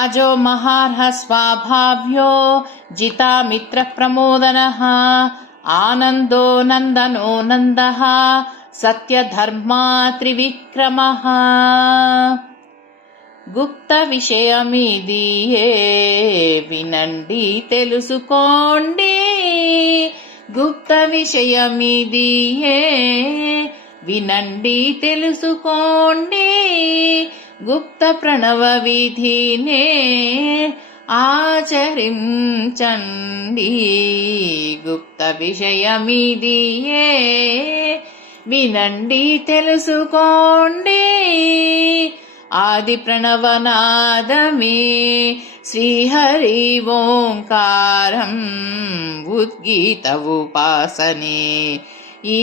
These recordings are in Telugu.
అజో మహార్హ స్వాభావ్యో జితామిత్ర ప్రమోదనః ఆనందో నందనో నందః సత్యధర్మా త్రివిక్రమః. గుప్త విషయమిది వినండి తెలుసుకోండి, గుప్త విషయమిది వినండి తెలుసుకోండి, గుప్త ప్రణవ విధినే ఆచరించండి. గుప్త విషయమిది వినండి తెలుసుకోండి. ఆది ప్రణవనాదమే శ్రీహరి ఓంకారం ఉద్గీత ఉపాసనే ఈ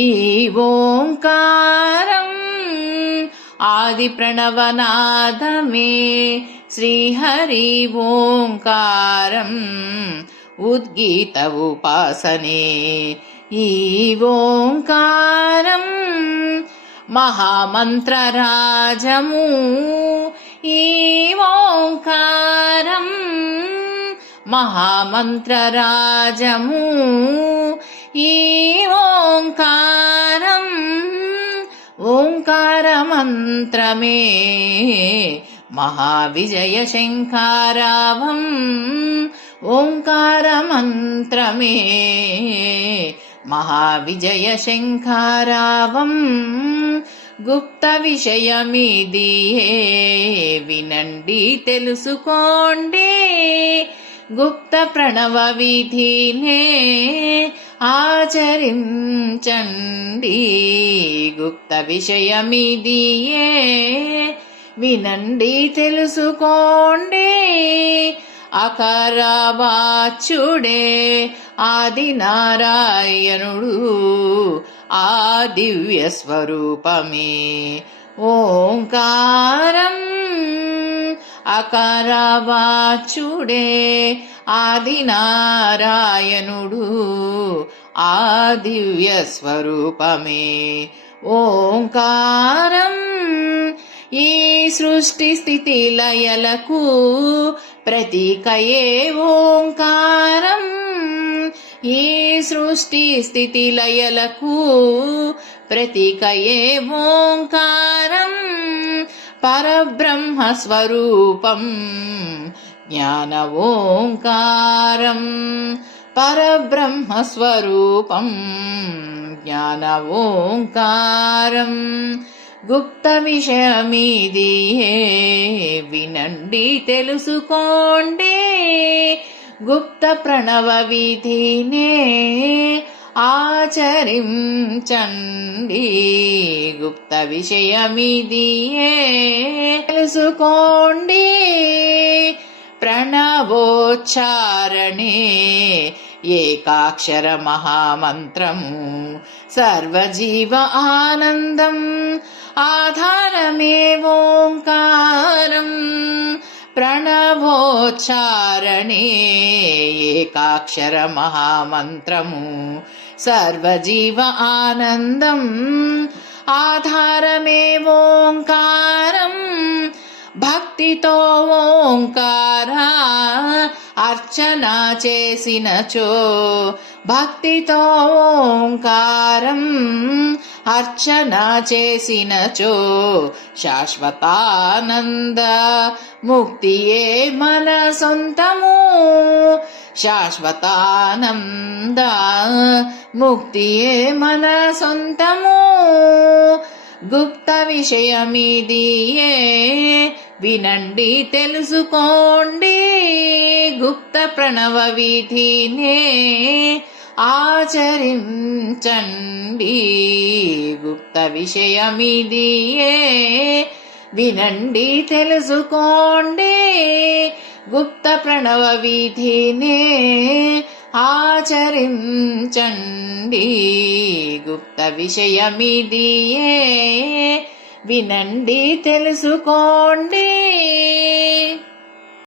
ఓంకారం. ఆది ప్రణవనాదమే శ్రీహరి ఓంకారం ఉద్గీత ఉపాసనే ఈ ఓంకారం. మహామంత్రరాజము ఈ ఓంకారం, మహామంత్రరాజము ఈ ఓంకారం. ఓంకార మంత్రమే మహావిజయ శంఖారావం, ఓంకార మంత్రమే మహావిజయ శంఖారావం. గుప్త విషయమిది వినండి తెలుసుకోండి, గుప్త ప్రణవ విధినే ఆచరించండి. గుప్త విషయమిది వినండి తెలుసుకోండి. అకరవాచ్యుడే ఆది నారాయణుడు ఆ దివ్య స్వరూపమే ఓంకారం. అకరవాచ్యుడే ఆది నారాయణుడు ఆ దివ్య స్వరూపమే ఓంకారం. ఈ సృష్టి స్థితి లయలకు ప్రతీకయే ఓంకారం. ఈ సృష్టి స్థితి లయలకు ప్రతీకయే ఓంకారం. పరబ్రహ్మ స్వరూపం జ్ఞాన ఓంకారం, పరబ్రహ్మ స్వరూపం జ్ఞాన ఓంకారం. గుప్త విషయమిది వినండి తెలుసుకోండి, గుప్త ప్రణవ విధినే ఆచరించండి. గుప్త విషయమిది తెలుసుకోండి. ప్రణవోచ్చారణే ఏకాక్షర మహామంత్రము సర్వజీవ ఆనందం ఆధారమే ఓంకారం. ప్రణవోచ్చారణే ఏకాక్షర మహామంత్రము సర్వజీవ ఆనందం ఆధారమే ఓంకారం. భక్తితో ఓంకార అర్చన చేసినచో, భక్తితో ఓంకారం అర్చన చేసినచో శాశ్వతానంద ముక్తియే మన సొంతము. శాశ్వతానంద ముక్తియే మన సొంతము. గుప్త విషయమిది వినండి తెలుసుకోండి, గుప్త ప్రణవ విధినే ఆచరించండి. గుప్త విషయమిది వినండి తెలుసుకోండి, గుప్త ప్రణవ విధినే ఆచరించండి. గుప్త విషయమిది వినండి తెలుసుకోండి.